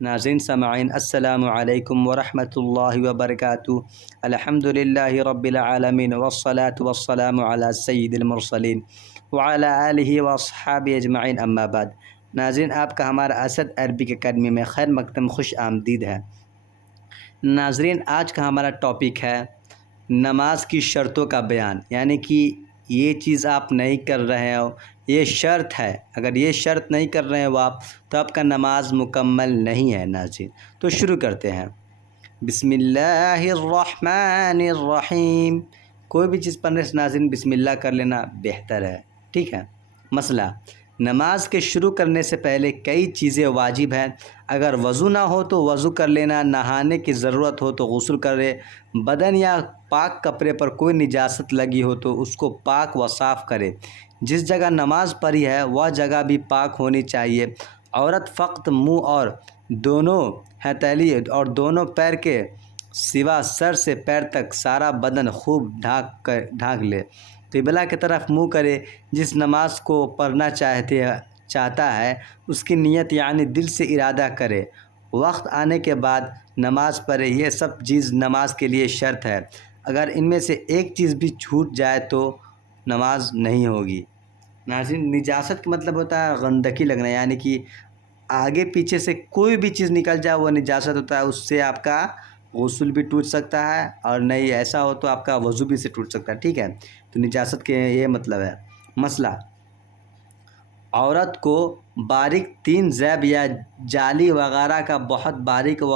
ناظرین سامعین السلام علیکم ورحمۃ اللہ وبرکاتہ۔ الحمدللہ رب العالمین والصلاة والسلام علی سید المرسلین وعلی آلہ واصحابہ اجمعین، اما بعد۔ ناظرین، آپ کا ہمارا اسد عربک اکیڈمی میں خیر مقدم خوش آمدید ہے۔ ناظرین، آج کا ہمارا ٹاپک ہے نماز کی شرطوں کا بیان، یعنی کہ یہ چیز آپ نہیں کر رہے ہو، یہ شرط ہے، اگر یہ شرط نہیں کر رہے ہو آپ تو آپ کا نماز مکمل نہیں ہے۔ ناظرین، تو شروع کرتے ہیں۔ بسم اللہ الرحمن الرحیم۔ کوئی بھی چیز پڑھنے سے ناظرین بسم اللہ کر لینا بہتر ہے، ٹھیک ہے۔ مسئلہ: نماز کے شروع کرنے سے پہلے کئی چیزیں واجب ہیں۔ اگر وضو نہ ہو تو وضو کر لینا، نہانے کی ضرورت ہو تو غسل کرے، بدن یا پاک کپڑے پر کوئی نجاست لگی ہو تو اس کو پاک و صاف کرے، جس جگہ نماز پڑھی ہے وہ جگہ بھی پاک ہونی چاہیے۔ عورت فقط منہ اور دونوں ہتھیلی اور دونوں پیر کے سوا سر سے پیر تک سارا بدن خوب ڈھانک لے، قبلہ کی طرف منہ کرے۔ جس نماز کو پڑھنا چاہتا ہے اس کی نیت یعنی دل سے ارادہ کرے، وقت آنے کے بعد نماز پڑھے۔ یہ سب چیز نماز کے لیے شرط ہے، اگر ان میں سے ایک چیز بھی چھوٹ جائے تو نماز نہیں ہوگی۔ ناظرین، نجاست کا مطلب ہوتا ہے گندگی لگنا، یعنی کہ آگے پیچھے سے کوئی بھی چیز نکل جائے وہ نجاست ہوتا ہے، اس سے آپ کا غسل بھی ٹوٹ سکتا ہے، اور نہیں ایسا ہو تو آپ کا وضو بھی سے ٹوٹ سکتا ہے، ٹھیک ہے۔ تو نجاست کے یہ مطلب ہے۔ مسئلہ: عورت کو باریک تین زیب یا جالی وغیرہ کا بہت باریک و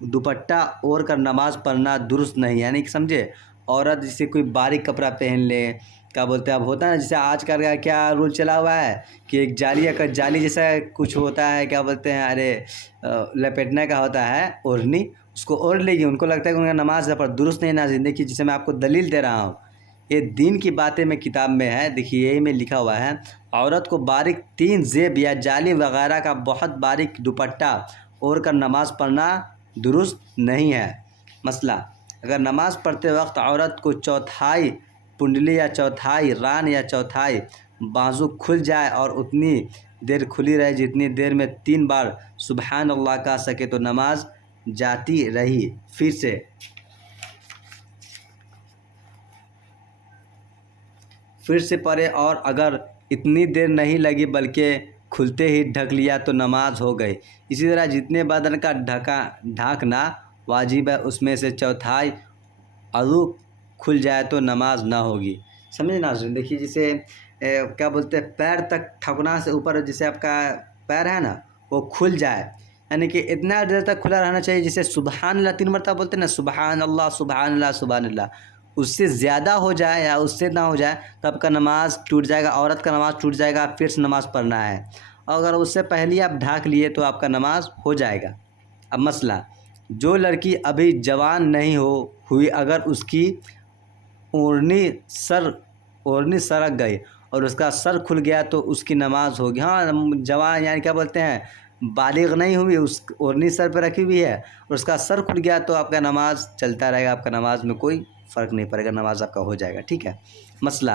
دوپٹہ اوڑھ کر نماز پڑھنا درست نہیں، یعنی کہ سمجھے، عورت جسے کوئی باریک کپڑا پہن لے، کیا بولتے ہیں اب ہوتا ہے نا، جیسے آج کل کا کیا رول چلا ہوا ہے کہ ایک جالی جیسا کچھ ہوتا ہے، کیا بولتے ہیں، ارے لپیٹنے کا ہوتا ہے اوڑھنی، اس کو اوڑھ لے گی، ان کو لگتا ہے کہ ان کا نماز پر درست نہیں۔ ناظرین دیکھیے، جسے میں آپ کو دلیل دے رہا ہوں، یہ دین کی باتیں میں کتاب میں ہے، دیکھیے یہی میں لکھا ہوا ہے، عورت کو باریک تین زیب یا جالی وغیرہ کا بہت باریک دوپٹہ اوڑھ کر نماز پڑھنا درست نہیں ہے۔ مسئلہ: اگر نماز پڑھتے وقت عورت کو چوتھائی پنڈلی یا چوتھائی ران یا چوتھائی بازو کھل جائے اور اتنی دیر کھلی رہے جتنی دیر میں 3 بار سبحان اللہ کہہ سکے تو نماز جاتی رہی، پھر سے پڑھے، اور اگر اتنی دیر نہیں لگی بلکہ کھلتے ہی ڈھک لیا تو نماز ہو گئی۔ اسی طرح جتنے بدن کا ڈھانکنا واجب ہے اس میں سے چوتھائی عضو کھل جائے تو نماز نہ ہوگی۔ سمجھے ناظرین؟ دیکھیے جسے کیا بولتے ہیں، پیر تک ٹھکنا سے اوپر جسے آپ کا پیر ہے نا وہ کھل جائے، یعنی کہ اتنا دیر تک کھلا رہنا چاہیے جسے سبحان اللہ 3 مرتبہ بولتے ہیں نا، سبحان اللہ سبحان اللہ سبحان اللہ، اس سے زیادہ ہو جائے یا اس سے نہ ہو جائے تو آپ کا نماز ٹوٹ جائے گا، عورت کا نماز ٹوٹ جائے گا، پھر سے نماز پڑھنا ہے، اور اگر اس سے پہلے آپ ڈھانک لیے تو آپ کا نماز ہو جائے گا۔ اب مسئلہ: جو لڑکی ابھی جوان نہیں ہوئی، اگر اس کی اوڑھنی سرک گئی اور اس کا سر کھل گیا تو اس کی نماز ہوگی۔ ہاں، جوان یعنی کیا بولتے ہیں، بالغ نہیں ہوئی، اس اوڑھنی سر پہ رکھی ہوئی ہے اور اس کا سر کھل گیا تو آپ کا نماز چلتا رہے گا، آپ کا نماز میں کوئی فرق نہیں پڑے گا، نماز آپ کا ہو جائے گا، ٹھیک ہے۔ مسئلہ: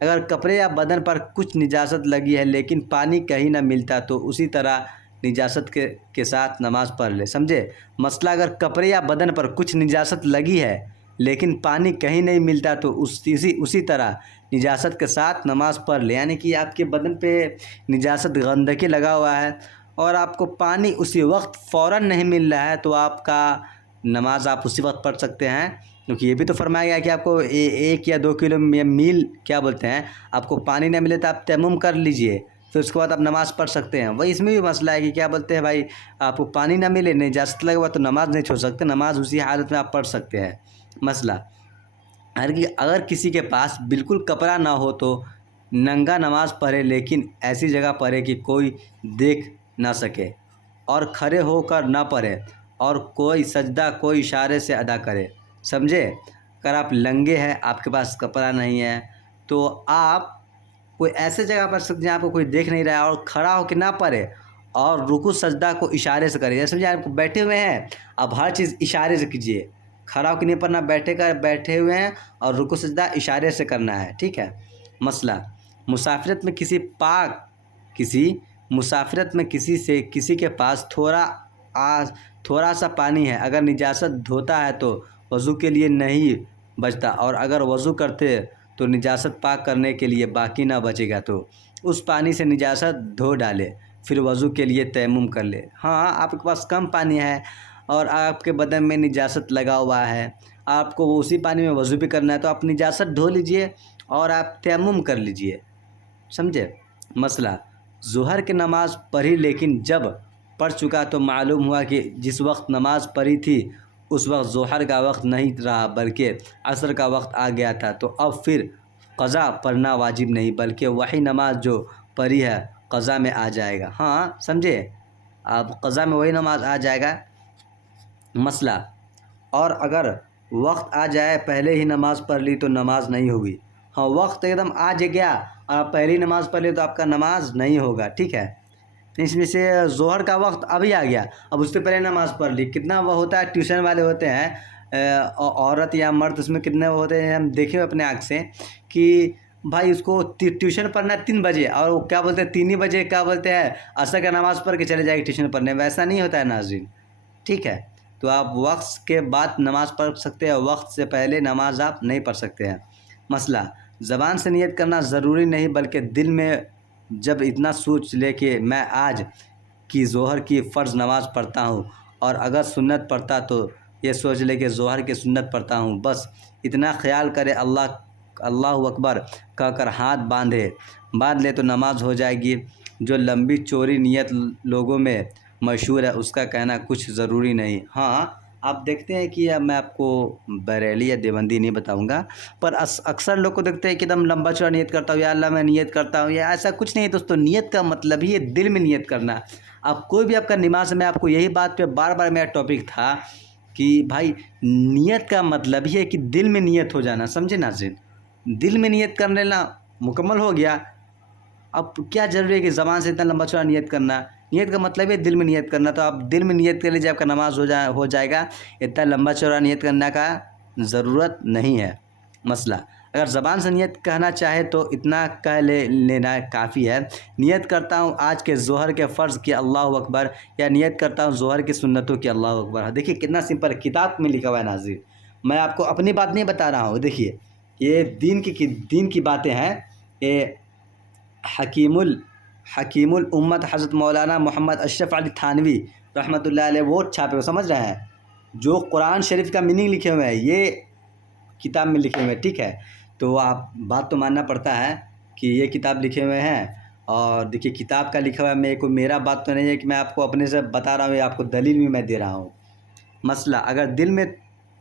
اگر کپڑے یا بدن پر کچھ نجاست لگی ہے لیکن پانی کہیں نہ ملتا تو اسی طرح نجاست کے ساتھ نماز پڑھ لے۔ سمجھے؟ مسئلہ: اگر کپڑے یا بدن پر کچھ نجاست لگی ہے لیکن پانی کہیں نہیں ملتا تو اسی طرح نجاست کے ساتھ نماز پڑھ لے، یعنی کہ آپ کے بدن پہ نجاست گندگی لگا ہوا ہے اور آپ کو پانی اسی وقت فوراً نہیں مل رہا ہے تو آپ کا نماز آپ اسی وقت پڑھ سکتے ہیں، کیونکہ یہ بھی تو فرمایا گیا کہ آپ کو 1 یا 2 کلو میل کیا بولتے ہیں، آپ کو پانی نہ ملے تو آپ تیمم کر لیجئے، پھر اس کے بعد آپ نماز پڑھ سکتے ہیں۔ وہی اس میں بھی مسئلہ ہے کہ کیا بولتے ہیں بھائی، آپ کو پانی نہ ملے، نجاست لگا ہوا تو نماز نہیں چھوڑ سکتے، نماز اسی حالت میں آپ پڑھ سکتے ہیں۔ مسئلہ: اگر کسی کے پاس بالکل کپڑا نہ ہو تو ننگا نماز پڑھے، لیکن ایسی جگہ پڑھے کہ کوئی دیکھ نہ سکے، اور کھڑے ہو کر نہ پڑھے، اور کوئی سجدہ کوئی اشارے سے ادا کرے۔ سمجھے؟ اگر آپ لنگے ہیں، آپ کے پاس کپڑا نہیں ہے تو آپ کوئی ایسے جگہ پڑھ سکتے ہیں جہاں آپ کو کوئی دیکھ نہیں رہا ہے، اور کھڑا ہو کے نہ پڑھے، اور رکوع سجدہ کو اشارے سے کرے۔ سمجھے؟ آپ بیٹھے ہوئے ہیں، اب ہر چیز اشارے سے کیجیے، کھڑا ہو کے نہیں پڑھنا، بیٹھے ہوئے ہیں اور رکوع سجدہ اشارے سے کرنا ہے، ٹھیک ہے۔ مسئلہ: مسافرت میں کسی مسافرت میں کسی کے پاس تھوڑا سا پانی ہے، اگر نجاست دھوتا ہے تو وضو کے لیے نہیں بچتا، اور اگر وضو کرتے تو نجاست پاک کرنے کے لیے باقی نہ بچے گا تو اس پانی سے نجاست دھو ڈالے، پھر وضو کے لیے تیمم کر لے۔ ہاں، آپ کے پاس کم پانی ہے اور آپ کے بدن میں نجاست لگا ہوا ہے، آپ کو اسی پانی میں وضو بھی کرنا ہے، تو آپ نجاست دھو لیجئے اور آپ تیمم کر لیجئے، سمجھے؟ مسئلہ: ظہر کی نماز پڑھی لیکن جب پڑھ چکا تو معلوم ہوا کہ جس وقت نماز پڑھی تھی اس وقت ظہر کا وقت نہیں رہا بلکہ عصر کا وقت آ گیا تھا، تو اب پھر قضا پڑھنا واجب نہیں بلکہ وہی نماز جو پڑھی ہے قضا میں آ جائے گا۔ ہاں سمجھے، آپ قضا میں وہی نماز آ جائے گا۔ مسئلہ: اور اگر وقت آ جائے پہلے ہی نماز پڑھ لی تو نماز نہیں ہوگی۔ ہاں، وقت ایک دم آ گیا اور آپ پہلی نماز پڑھ لی تو آپ کا نماز نہیں ہوگا، ٹھیک ہے؟ اس میں سے ظہر کا وقت ابھی آ گیا، اب اس سے پہلے نماز پڑھ لی، کتنا وہ ہوتا ہے، ٹیوشن والے ہوتے ہیں عورت یا مرد، اس میں کتنے وہ ہوتے ہیں، ہم دیکھیں اپنے آنکھ سے کہ بھائی اس کو ٹیوشن پڑھنا ہے 3 بجے اور وہ کیا بولتے ہیں 3 ہی بجے کیا بولتے ہیں عصر کا نماز پڑھ کے چلے جائے گی ٹیوشن پڑھنے، ویسا نہیں ہوتا ہے ناظرین، ٹھیک ہے؟ تو آپ وقت کے بعد نماز پڑھ سکتے ہیں، وقت سے پہلے نماز آپ نہیں پڑھ سکتے ہیں۔ مسئلہ: زبان سے نیت کرنا ضروری نہیں بلکہ دل میں جب اتنا سوچ لے کہ میں آج کی ظہر کی فرض نماز پڑھتا ہوں اور اگر سنت پڑھتا تو یہ سوچ لے کہ ظہر کی سنت پڑھتا ہوں، بس اتنا خیال کرے، اللہ اکبر کہہ کر ہاتھ باندھ لے تو نماز ہو جائے گی۔ جو لمبی چوڑی نیت لوگوں میں مشہور ہے اس کا کہنا کچھ ضروری نہیں۔ ہاں، آپ دیکھتے ہیں کہ اب میں آپ کو بریلی یا دیوبندی نہیں بتاؤں گا، پر اکثر لوگ کو دیکھتے ہیں کہ ایک دم لمبا چوڑا نیت کرتا ہوں، یا اللہ میں نیت کرتا ہوں، یا ایسا کچھ نہیں ہے دوستو۔ نیت کا مطلب ہی ہے دل میں نیت کرنا۔ اب کوئی بھی آپ کا نماز میں، آپ کو یہی بات پہ بار بار میرا ٹاپک تھا کہ بھائی نیت کا مطلب ہی ہے کہ دل میں نیت ہو جانا، سمجھے ناظرین؟ دل میں نیت کر لینا مکمل ہو گیا، اب کیا ضروری ہے کہ زبان سے اتنا لمبا چوڑا نیت کرنا؟ نیت کا مطلب ہے دل میں نیت کرنا، تو آپ دل میں نیت کر لیجیے، آپ کا نماز ہو جائے گا، اتنا لمبا چوڑا نیت کرنے کا ضرورت نہیں ہے۔ مسئلہ: اگر زبان سے نیت کہنا چاہے تو اتنا کہہ لینا کافی ہے، نیت کرتا ہوں آج کے ظہر کے فرض کی اللہ اکبر، یا نیت کرتا ہوں ظہر کی سنتوں کی اللہ اکبر۔ دیکھیے کتنا سمپل، کتاب میں لکھا ہوا ہے ناظرین، میں آپ کو اپنی بات نہیں بتا رہا ہوں۔ دیکھیے یہ دین کی باتیں ہیں، یہ حکیم الامت حضرت مولانا محمد اشرف علی تھانوی رحمۃ اللہ علیہ وہ چھاپے ہو، سمجھ رہے ہیں؟ جو قرآن شریف کا میننگ لکھے ہوئے ہیں یہ کتاب میں لکھے ہوئے ہیں، ٹھیک ہے؟ تو آپ بات تو ماننا پڑتا ہے کہ یہ کتاب لکھے ہوئے ہیں، اور دیکھیے کتاب کا لکھا ہوا ہے، میرا بات تو نہیں ہے کہ میں آپ کو اپنے سے بتا رہا ہوں، یا آپ کو دلیل بھی میں دے رہا ہوں۔ مسئلہ: اگر دل میں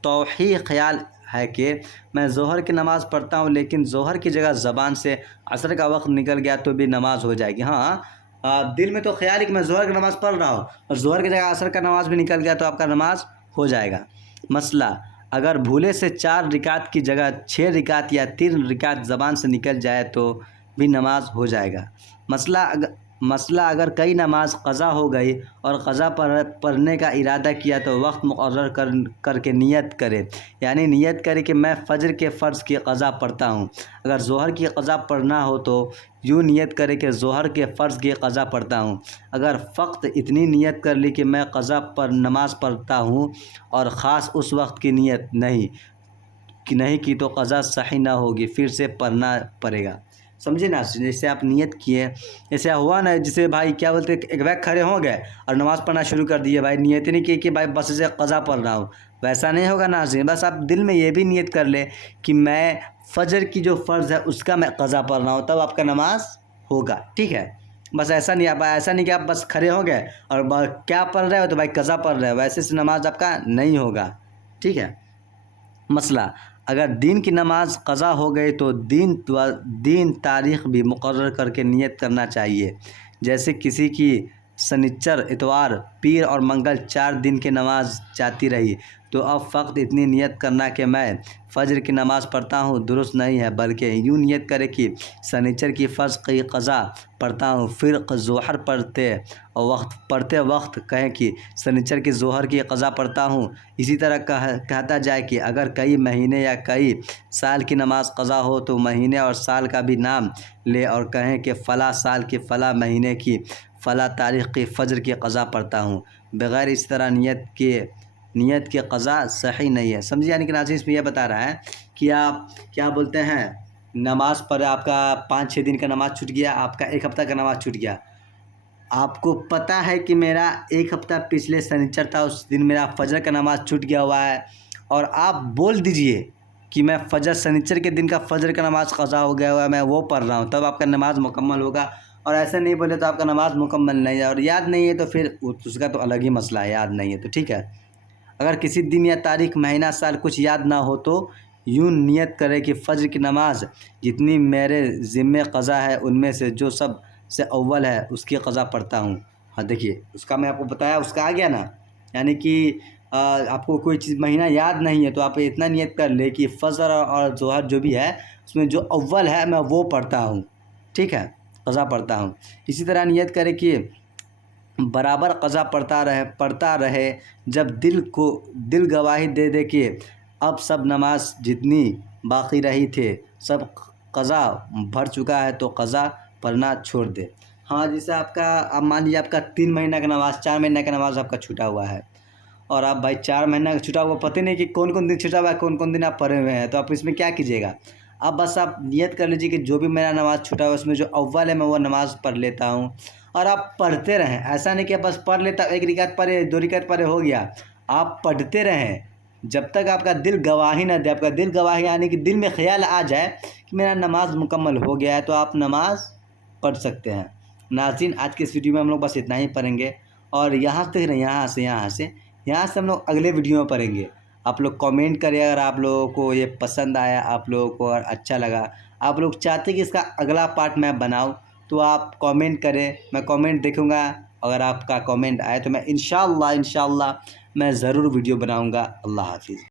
توحید خیال ہے کہ میں ظہر کی نماز پڑھتا ہوں لیکن ظہر کی جگہ زبان سے عصر کا وقت نکل گیا تو بھی نماز ہو جائے گی۔ ہاں، دل میں تو خیال ہے کہ میں ظہر کی نماز پڑھ رہا ہوں اور ظہر کی جگہ عصر کا نماز بھی نکل گیا تو آپ کا نماز ہو جائے گا۔ مسئلہ: اگر بھولے سے 4 رکعت کی جگہ 6 رکعت یا 3 رکعت زبان سے نکل جائے تو بھی نماز ہو جائے گا۔ مسئلہ: اگر کئی نماز قضا ہو گئی اور قضا پڑھنے کا ارادہ کیا تو وقت مقرر کر کے نیت کرے، یعنی نیت کرے کہ میں فجر کے فرض کی قضا پڑھتا ہوں۔ اگر ظہر کی قضا پڑھنا ہو تو یوں نیت کرے کہ ظہر کے فرض کی قضا پڑھتا ہوں۔ اگر فقط اتنی نیت کر لی کہ میں قضا پر نماز پڑھتا ہوں اور خاص اس وقت کی نیت نہیں کی تو قضا صحیح نہ ہوگی، پھر سے پڑھنا پڑے گا، سمجھے نا؟ جیسے آپ نیت کیے، ایسا ہوا نا، جسے بھائی کیا بولتے ایک بیگ کھڑے ہو گئے اور نماز پڑھنا شروع کر دیے، بھائی نیت نہیں کی کہ بھائی بس اسے قضا پڑھ رہا ہوں، ویسا نہیں ہوگا ناظرین۔ بس آپ دل میں یہ بھی نیت کر لیں کہ میں فجر کی جو فرض ہے اس کا میں قضا پڑھ رہا ہوں، تب آپ کا نماز ہوگا، ٹھیک ہے؟ بس ایسا نہیں کہ آپ بس کھڑے ہو گئے اور کیا پڑھ رہے ہو تو بھائی قضا پڑھ رہے ہو، ویسے سے نماز آپ کا نہیں ہوگا، ٹھیک ہے؟ مسئلہ: اگر دین کی نماز قضا ہو گئی تو دین تاریخ بھی مقرر کر کے نیت کرنا چاہیے، جیسے کسی کی سنیچر، اتوار، پیر اور منگل 4 دن کی نماز جاتی رہی تو اب فقط اتنی نیت کرنا کہ میں فجر کی نماز پڑھتا ہوں درست نہیں ہے، بلکہ یوں نیت کرے کہ سنیچر کی فرض کی قضا پڑھتا ہوں، پھر ظہر پڑھتے وقت کہیں کہ سنیچر کی ظہر کی قضا پڑھتا ہوں۔ اسی طرح کہتا جائے کہ اگر کئی مہینے یا کئی سال کی نماز قضا ہو تو مہینے اور سال کا بھی نام لے اور کہیں کہ فلاں سال کی فلاں مہینے کی فلاں تاریخ کی فجر کی قضا پڑھتا ہوں، بغیر اس طرح نیت کے قضا صحیح نہیں ہے۔ سمجھے؟ یعنی کہ ناظرین اس میں یہ بتا رہا ہے کہ آپ کیا بولتے ہیں، نماز پر آپ کا 5-6 دن کا نماز چھوٹ گیا، آپ کا 1 ہفتہ کا نماز چھوٹ گیا، آپ کو پتہ ہے کہ میرا 1 ہفتہ پچھلے سنیچر تھا، اس دن میرا فجر کا نماز چھوٹ گیا ہوا ہے، اور آپ بول دیجئے کہ میں سنیچر کے دن کا فجر کا نماز قضا ہو گیا ہوا ہے، میں وہ پڑھ رہا ہوں، تب آپ کا نماز مکمل ہوگا۔ اور ایسا نہیں بولے تو آپ کا نماز مکمل نہیں ہے، اور یاد نہیں ہے تو پھر اس کا تو الگ ہی مسئلہ ہے، یاد نہیں ہے تو ٹھیک ہے۔ اگر کسی دن یا تاریخ، مہینہ، سال کچھ یاد نہ ہو تو یوں نیت کرے کہ فجر کی نماز جتنی میرے ذمے قضا ہے ان میں سے جو سب سے اول ہے اس کی قضا پڑھتا ہوں۔ ہاں دیکھیے اس کا میں آپ کو بتایا، اس کا آ گیا نا، یعنی کہ آپ کو کوئی چیز مہینہ یاد نہیں ہے تو آپ اتنا نیت کر لے کہ فجر اور ظہر جو بھی ہے اس میں جو اول ہے میں وہ پڑھتا ہوں، ٹھیک ہے، قضا پڑھتا ہوں۔ اسی طرح نیت کرے کہ برابر قضا پڑھتا رہے، جب دل گواہی دے دے کہ اب سب نماز جتنی باقی رہی تھے سب قضا بھر چکا ہے تو قضا پڑھنا چھوڑ دے۔ ہاں جیسے آپ کا، اب مان لیجیے آپ کا 3 مہینہ کا نماز، 4 مہینہ کا نماز آپ کا چھوٹا ہوا ہے، اور آپ بھائی 4 مہینہ کا چھوٹا ہوا، پتہ نہیں کہ کون کون دن چھوٹا ہوا ہے، کون کون دن آپ پڑھے ہوئے ہیں، تو آپ اس میں کیا کیجیے گا، اب بس آپ نیت کر لیجیے کہ جو بھی میرا نماز چھوٹا ہوا ہے اس میں جو اول ہے میں وہ نماز پڑھ لیتا ہوں، اور آپ پڑھتے رہیں، ایسا نہیں کہ بس پڑھ لیتا، 1 رکعت پڑھے 2 رکعت پڑھے ہو گیا، آپ پڑھتے رہیں جب تک آپ کا دل گواہی نہ دے۔ آپ کا دل گواہی یعنی کہ دل میں خیال آ جائے کہ میرا نماز مکمل ہو گیا ہے تو آپ نماز پڑھ سکتے ہیں۔ ناظرین آج کے اس ویڈیو میں ہم لوگ بس اتنا ہی پڑھیں گے، اور یہاں تک نہیں، یہاں سے ہم لوگ اگلے ویڈیو میں پڑھیں گے۔ آپ لوگ کامنٹ کریں اگر آپ لوگوں کو یہ پسند آیا، آپ لوگوں کو اور اچھا لگا، آپ لوگ چاہتے کہ اس کا اگلا پارٹ میں بناؤں، تو آپ کامنٹ کریں، میں کامنٹ دیکھوں گا، اگر آپ کا کامنٹ آئے تو میں انشاءاللہ میں ضرور ویڈیو بناؤں گا۔ اللہ حافظ۔